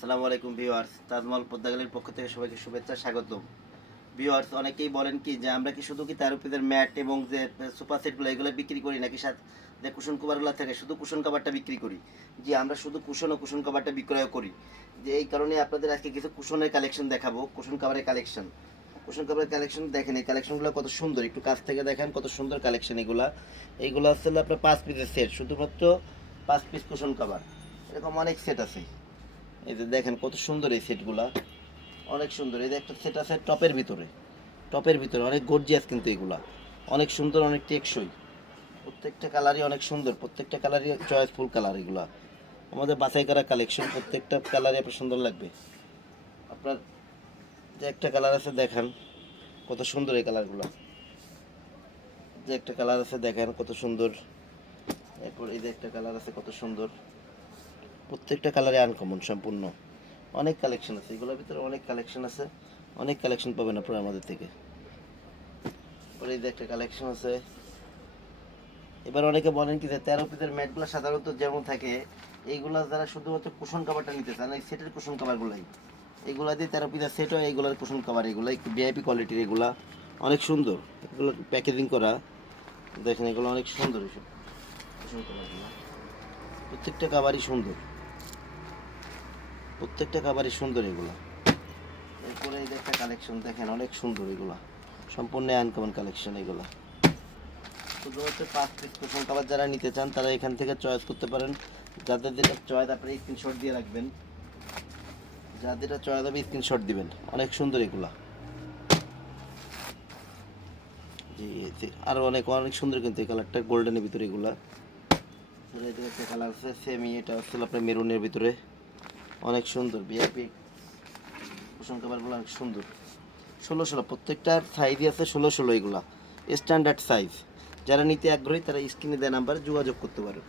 আসসালামু আলাইকুম ভিউয়ার্স, তাজমহল পদ্মাগালির পক্ষ থেকে সবাইকে শুভেচ্ছা স্বাগত ভিউয়ার্স, অনেকেই বলেন কি যে আমরা কি শুধু কি তেরোপিদের ম্যাট এবং যে সুপার সেটগুলো এগুলো বিক্রি করি নাকি সাথে যে কুশন কভারগুলো থাকে, শুধু কুশন কভারটা বিক্রি করি? যে আমরা শুধু কুশন ও কুশন কভারটা বিক্রয় করি। যে এই কারণে আপনাদের আজকে কিছু কুশনের কালেকশন দেখাবো, কুশন কভারের কালেকশন। কুশন কভারের কালেকশন দেখেন, এই কালেকশনগুলো কত সুন্দর। একটু কাছ থেকে দেখেন কত সুন্দর কালেকশন এগুলা। এইগুলো হলো আপনার পাঁচ পিসের সেট শুধুমাত্র পাঁচ পিস কুশন কভার এরকম অনেক সেট আছে। এই যে দেখেন কত সুন্দর এই সেটগুলা। অনেক সুন্দর। এই যে একটা সেট আছে টপের ভিতরে। টপের ভিতরে অনেক গর্জিয়াস কিন্তু এগুলা। অনেক সুন্দর, অনেক টেকসই। প্রত্যেকটা কালারই অনেক সুন্দর। প্রত্যেকটা কালারই চয়েসফুল কালার এগুলা। আমাদের বাছাই করা কালেকশন প্রত্যেকটা কালারই আপনার সুন্দর লাগবে। আপনার যে একটা কালার আছে দেখেন, কত সুন্দর এই কালারগুলো যে একটা কালার আছে দেখেন, কত সুন্দর। এরপর এই যে একটা কালার আছে কত সুন্দর। প্রত্যেকটা কালারে আনকমন সম্পূর্ণ। অনেক কালেকশন আছে, এগুলোর ভিতরে অনেক কালেকশন আছে। অনেক কালেকশন পাবেন আপনারা আমাদের থেকে। পরে এই একটা কালেকশন আছে। এবার অনেকে বলেন কি যে তেরো পিসের ম্যাটগুলো সাধারণত যেমন থাকে, এইগুলা যারা শুধুমাত্র কুশন কাভারটা নিতে চান, এই সেটের কুশন কাভারগুলাই এগুলা দিয়ে তেরো পিসের সেট হয় এগুলার কুশন কাভার এগুলো একটু ভিআইপি কোয়ালিটির এগুলা। অনেক সুন্দর। এগুলো প্যাকেজিং করা। দেখেন এগুলো অনেক সুন্দর এসব কুশন কাভারগুলো প্রত্যেকটা কাভারই সুন্দর। প্রত্যেকটা কাভারই সুন্দর এগুলো। এরপরে এই একটা কালেকশন দেখেন অনেক সুন্দর এগুলো। সম্পূর্ণ আনকমন কালেকশন এগুলো। শুধুমাত্র পাঁচ পিস কুশন কাভার যারা নিতে চান তারা এখান থেকে চয়েস করতে পারেন। যাদের যেটা চয়েস আপনি স্ক্রিনশট দিয়ে রাখবেন। যাদের যেটা চয়েস হবে স্ক্রিনশট দিবেন। অনেক সুন্দর এগুলা। জি জি, আরও অনেক অনেক সুন্দর কিন্তু এই কালারটা গোল্ডেনের ভিতরে এগুলা। একটা কালার আছে সেমি এটা হচ্ছে আপনার মেরুনের ভিতরে। অনেক সুন্দর বিআরপি কুশন কাভারগুলো অনেক সুন্দর। ষোলো ষোলো প্রত্যেকটার সাইজই আছে ষোলো ষোলো এগুলা। স্ট্যান্ডার্ড সাইজ যারা নিতে আগ্রহী, তারা স্ক্রিনে দেওয়া নাম্বারে যোগাযোগ করতে পারেন